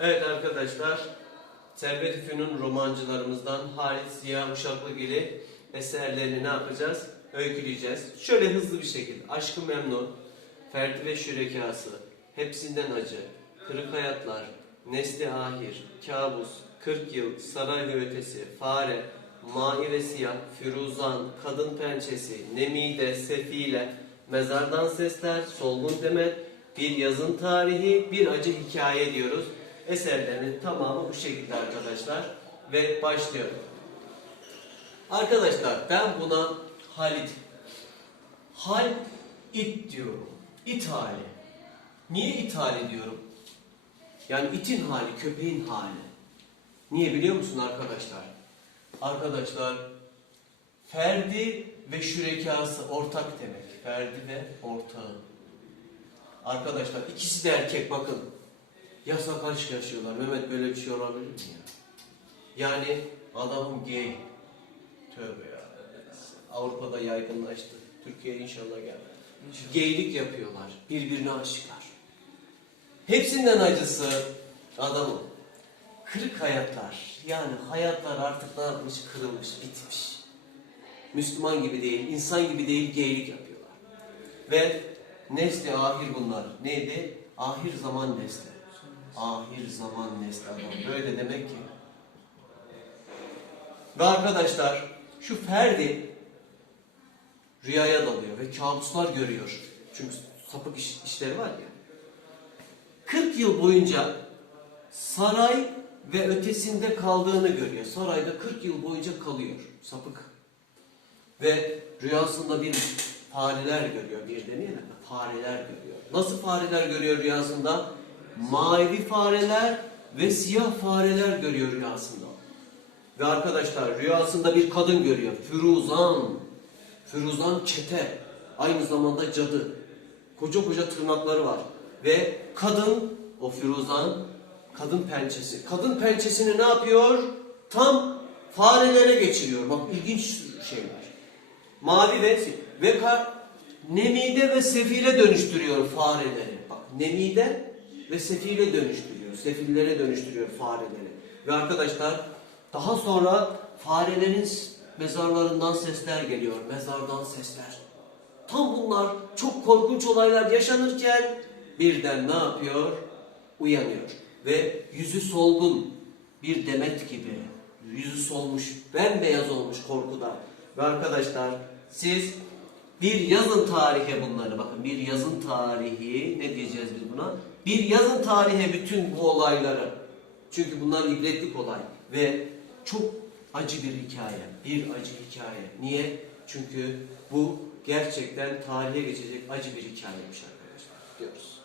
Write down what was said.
Evet arkadaşlar, Servet Üfün'ün romancılarımızdan Halit Ziya Uşaklıgil'i eserlerini ne yapacağız? Öyküleyeceğiz. Şöyle hızlı bir şekilde. Aşkı Memnun, Ferdi ve Şürekası, Hepsinden Acı, Kırık Hayatlar, Nesli Ahir, Kabus, 40 Yıl, Saray ve Ötesi, Fare, Mai ve Siyah, Firuzan, Kadın Pençesi, Nemide, Sefile, Mezardan Sesler, Solgun Demet, Bir Yazın Tarihi, Bir Acı Hikaye diyoruz. Eserlerinin tamamı bu şekilde arkadaşlar. Ve başlıyorum. Arkadaşlar ben buna Halit, hal it diyorum. İt hali. Niye it hali diyorum? Yani itin hali, köpeğin hali. Niye biliyor musun arkadaşlar? Arkadaşlar Ferdi ve şürekası ortak demek. Ferdi ve ortağı. Arkadaşlar ikisi de erkek bakın. Yasa karşı yaşıyorlar. Mehmet böyle bir şey olabilir mi ya? Yani adamın gay. Tövbe ya. Avrupa'da yaygınlaştı. Türkiye'ye inşallah gelmez. Geylik yapıyorlar. Birbirine aşıklar. Hepsinden acısı adamın. Kırık hayatlar. Yani hayatlar artık ne yapmış? Kırılmış, bitmiş. Müslüman gibi değil, insan gibi değil, geylik yapıyorlar. Ve nesli ahir bunlar. Neydi? Ahir zaman nesli. Ahir zaman nesli adam. Böyle demek ki. Ve arkadaşlar şu Ferdi rüyaya dalıyor ve kabuslar görüyor. Çünkü sapık iş- işleri var ya. 40 yıl boyunca saray ve ötesinde kaldığını görüyor. Sarayda 40 yıl boyunca kalıyor. Sapık. Ve rüyasında bir fareler görüyor. Bir demeyelim? Fareler görüyor. Nasıl fareler görüyor rüyasında? Mavi fareler ve siyah fareler görüyor rüyasında. Ve arkadaşlar rüyasında bir kadın görüyor. Firuzan. Firuzan çete. Aynı zamanda cadı. Koca koca tırnakları var. Ve kadın, o Firuzan, kadın pençesi. Kadın pençesini ne yapıyor? Tam farelere geçiriyor. Bak ilginç şeyler. Mavi ve ve ka- nemide ve sefile dönüştürüyor fareleri. Bak nemide ve sefile dönüştürüyor. Sefillere dönüştürüyor fareleri. Ve arkadaşlar daha sonra farelerin mezarlarından sesler geliyor. Mezardan sesler. Tam bunlar çok korkunç olaylar yaşanırken birden ne yapıyor? Uyanıyor. Ve yüzü solgun bir demet gibi. Yüzü solmuş, bembeyaz olmuş korkudan. Ve arkadaşlar siz bir yazın tarihe bunları bakın. Bir yazın tarihi ne diyeceğiz biz buna? Bir yazın tarihe bütün bu olayları. Çünkü bunlar ibretlik olay. Ve çok acı bir hikaye. Bir acı hikaye. Niye? Çünkü bu gerçekten tarihe geçecek acı bir hikayemiş arkadaşlar. Diyoruz.